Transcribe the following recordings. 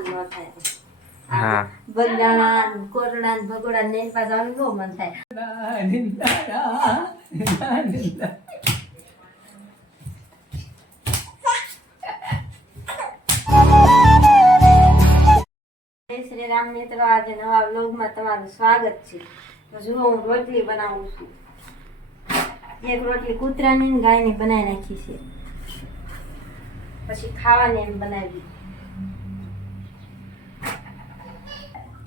મન ન થાય. હા બગડાના કોરડા ને ભગોડા ને એની પાસે આવવાનું બહુ મન થાય. જય શ્રી રામ મિત્રો, આજે નવા વ્લોગમાં તમારું સ્વાગત છે. તો જુઓ, હું રોટલી બનાવું છું. એક રોટલી કૂતરાની ને ગાયની બનાવી નાખી છે, પછી ખાવાની એમ બનાવી.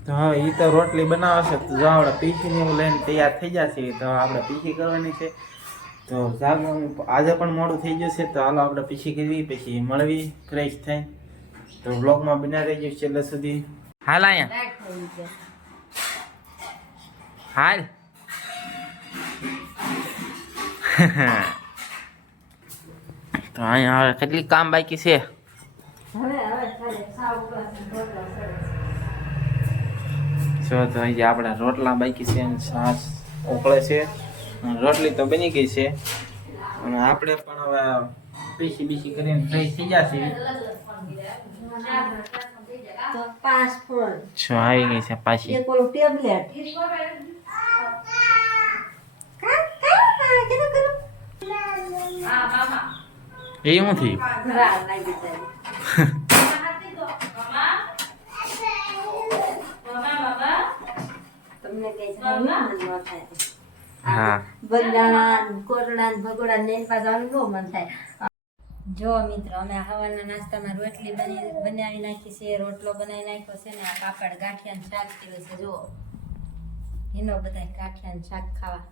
તો હવે એ તો રોટલી બનાવે છે, તો જો આપણે પીસીને એવું લઈને તૈયાર થઈ જશે. તો આપણે પીસી કરવાની છે. તો આજે પણ મોડું થઈ જશે, તો હાલો આપણે પીસી કરવી, પછી મળવી ફ્રેશ થઈ. તો બ્લોગમાં બના રહી ગયું છેલ્લે સુધી. હાલ અહીંયા હાલ તો અહીંયા હવે કેટલી કામ બાકી છે. જો તો અહીંયા આપણા રોટલા બાકી છે અને છાશ ઉકળે છે. રોટલી તો બની ગઈ છે અને આપણે પણ હવે પીસી બીસી કરીને ફ્રેશ થઈ જશે. તો 5 ફોન શું આવી ગઈ છે પાછી એક ઓલું ટેબ્લેટ એ હું થયું તમને કઈ મન ન થાય. હા બગડાના કોરડા ને ભગોડા ને એની પાસે આવવાનું બહુ મન થાય. જો મિત્રો, અમે હવારના નાસ્તામાં રોટલી બનાવી નાખી છે, રોટલો બનાવી નાખ્યો છે ને આ પાપડ ગાંઠિયાનું શાક કર્યું છે. જુઓ, એનો બધા ગાંઠિયાનું શાક ખાવા.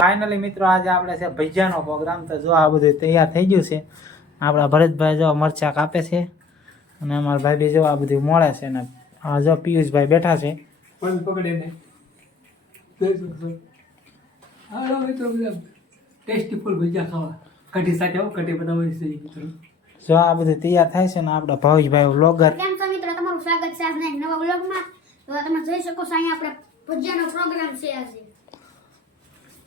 ફાઇનલી મિત્રો, આજે આપણે છે ભજીયાનો પ્રોગ્રામ. તો જો આ બધું તૈયાર થઈ ગયું છે. આપણા ભરતભાઈ જો મરચા કાપે છે અને અમારા ભાઈ બી જો આ બધું મોળે છે ને આ જો પિયુષભાઈ બેઠા છે. પકડીને હાલો મિત્રો, બધા ટેસ્ટી ફૂલ ભજીયા ખાવા કઢી સાથે આવો, કઢી બનાવવાની છે મિત્રો. જો આ બધું તૈયાર થાય છે ને આપણા ભાવેશભાઈ વ્લોગર. કેમ છો મિત્રો, તમારું સ્વાગત છે આજના એક નવા વ્લોગમાં. તો તમે જોઈ શકો છો અહીંયા આપણે ભજીયાનો પ્રોગ્રામ છે આજે.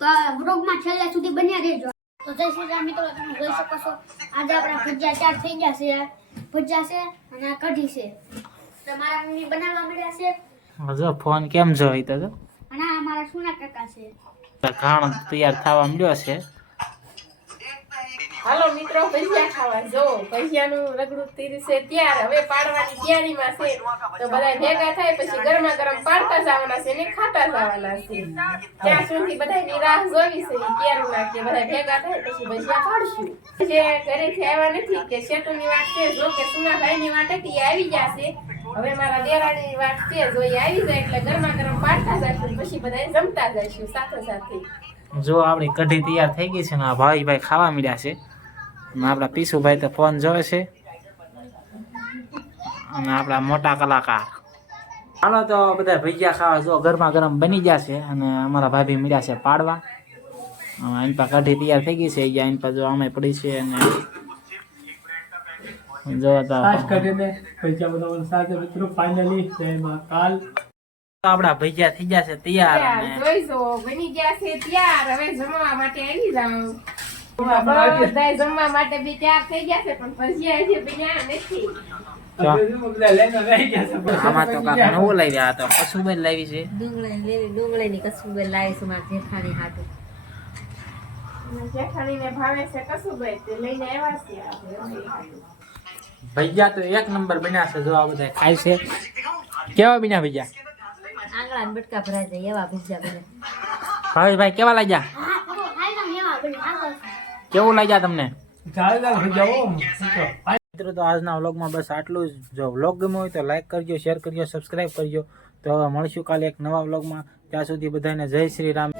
તો આ વ્લોગમાં છેલ્લે સુધી બન્યા રહેજો. તો જય શ્રી રામ મિત્રો, તમે જોઈ શકો છો આજે આપણા ભજીયા ચાર થઈ ગયા છે. ભજીયા છે અને આ કઢી છે. તો મારા મમ્મી બનાવવા મળ્યા છે. જો ફોન કેમ જોઈ તો જો અને આ મારા સુના કાકા છે. ઘાણ તૈયાર થવા મળ્યો છે. હાલો મિત્રો, ભજીયા ખાવા. જો ભજીયાનું રગડું તીર છે ત્યાર, હવે પાડવાની તૈયારીમાં છે. તો બધા ભેગા થાય પછી ગરમા ગરમ પાડતા જવાના છે ને ખાતા જવાના છે. ત્યાં સુધી બધાની રાહ જોવી છે ક્યારના કે બધા ભેગા થાય પછી ભજીયા પાડશું. જે ઘરેથી આવ્યા નથી કે શેતુની વાત છે, જો કે સુનાભાઈની વાત હતી આવી ગયા છે. હવે મારા દેરાણીની વાત છે, જો એ આવી જાય એટલે ગરમા ગરમ પાડતા જઈશું, પછી બધા જમતા જઈશું સાથે સાથે. જો આપણી કઢી તૈયાર થઈ ગઈ છે ને આ ભાવેશભાઈ ખાવા મળ્યા છે. આપણા પીસુભાઈ તો ફોન જોવે છે અને આપણા મોટા કલાકાર. હાલો તો બધા ભજીયા ખાવા જો ગરમા ગરમ બની ગયા છે અને અમારા ભાભી મળ્યા છે પાડવા. એની પાસે કઢી તૈયાર થઈ ગઈ છે, એની પાસે જો અમે પડી છે અને જો ખાસ કરીને ભજીયા બનાવવાનું સાથે મિત્રો ફાઇનલી એમાં કાલ આપણા ભજીયા થઈ ગયા છે તૈયાર અને જોઈશો બની ગયા છે તૈયાર. હવે જમવા માટે આવી જાવ. બધા જમવા માટે બી તૈયાર થઈ ગયા છે, પણ ભજીયા હજી બન્યા નથી. આમાં તો કાંક નવું લાવ્યા તો કસુબેન લાવી છે. ડુંગળીની કસુંબર લાવી છું મારા જેઠાણી હાટુ. જેઠાણીને ભાવે છે કસુભાઈ, તે લઈને આવ્યા છે આપણે. ભજીયા તો એક નંબર બન્યા છે. જો આ બધા ખાય છે. કેવા બન્યા ભજીયા? આંગળા ને બટકા ભરાઈ જાય એવા ભજીયા બને. ભાવેશભાઈ કેવા લાગ્યા? હા, તો હાલ ના લેવા બની આગળ. કેવું લાગ્યા તમને? ચાલેદાર ભજીયા. મિત્રો, તો આજના વ્લોગમાં બસ આટલું જ. જો વ્લોગ ગમ્યો હોય તો લાઈક કરજો, શેર કરજો, સબસ્ક્રાઈબ કરજો. તો હવે મળશું કાલે એક નવા વ્લોગમાં. ત્યાં સુધી બધાને જય શ્રી રામ.